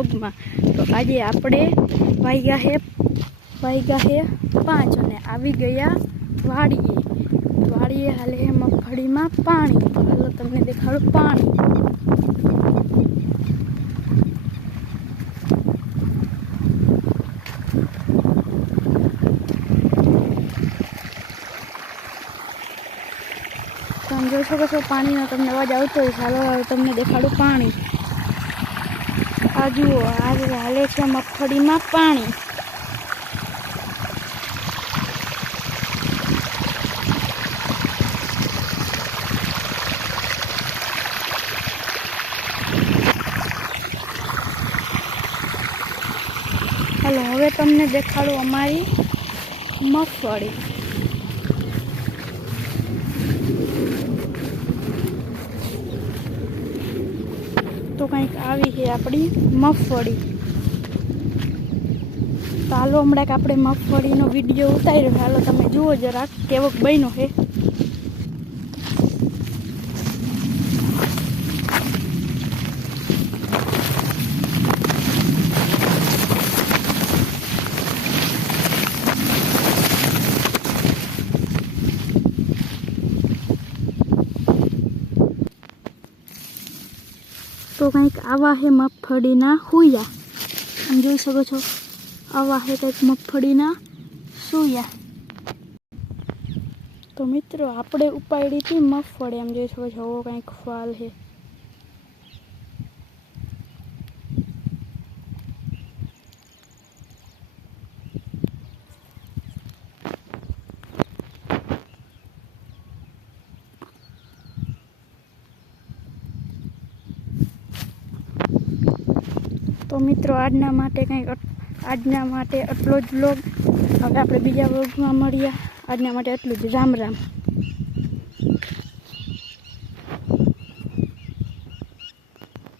વ્લોગમાં। તો આજે આપણે વાગ્યા હે 5 અને આવી ગયા વાડીએ હાલે હે મગફળીમાં પાણી। તો હાલો તમને દેખાડું પાણી। તમે જોઈ શકો છો પાણીનો તમને અવાજ આવતો હોય। ચાલો તમને દેખાડું પાણી। આ જુઓ હાલે છે મગફળીમાં પાણી। હાલો હવે તમને દેખાડું અમારી મગફળી। તો કંઈક આવી છે આપણી મગફળી। તો હાલો હમણાં આપણે મગફળીનો વિડીયો ઉતાર્યો। હાલો તમે જુઓ જરાક કેવોક બન્યો છે। તો કંઈક આવા હે મગફળીના હુયા। આમ જોઈ શકો છો આવા હે કંઈક મગફળીના સુયા। તો મિત્રો આપણે ઉપાડી હતી મગફળી। આમ જોઈ શકો છો આવો કંઈક ફાલ છે। તો મિત્રો આજના માટે આટલો જ વ્લોગ। હવે આપણે બીજા વ્લોગમાં મળીએ। આજના માટે એટલું જ। રામ રામ।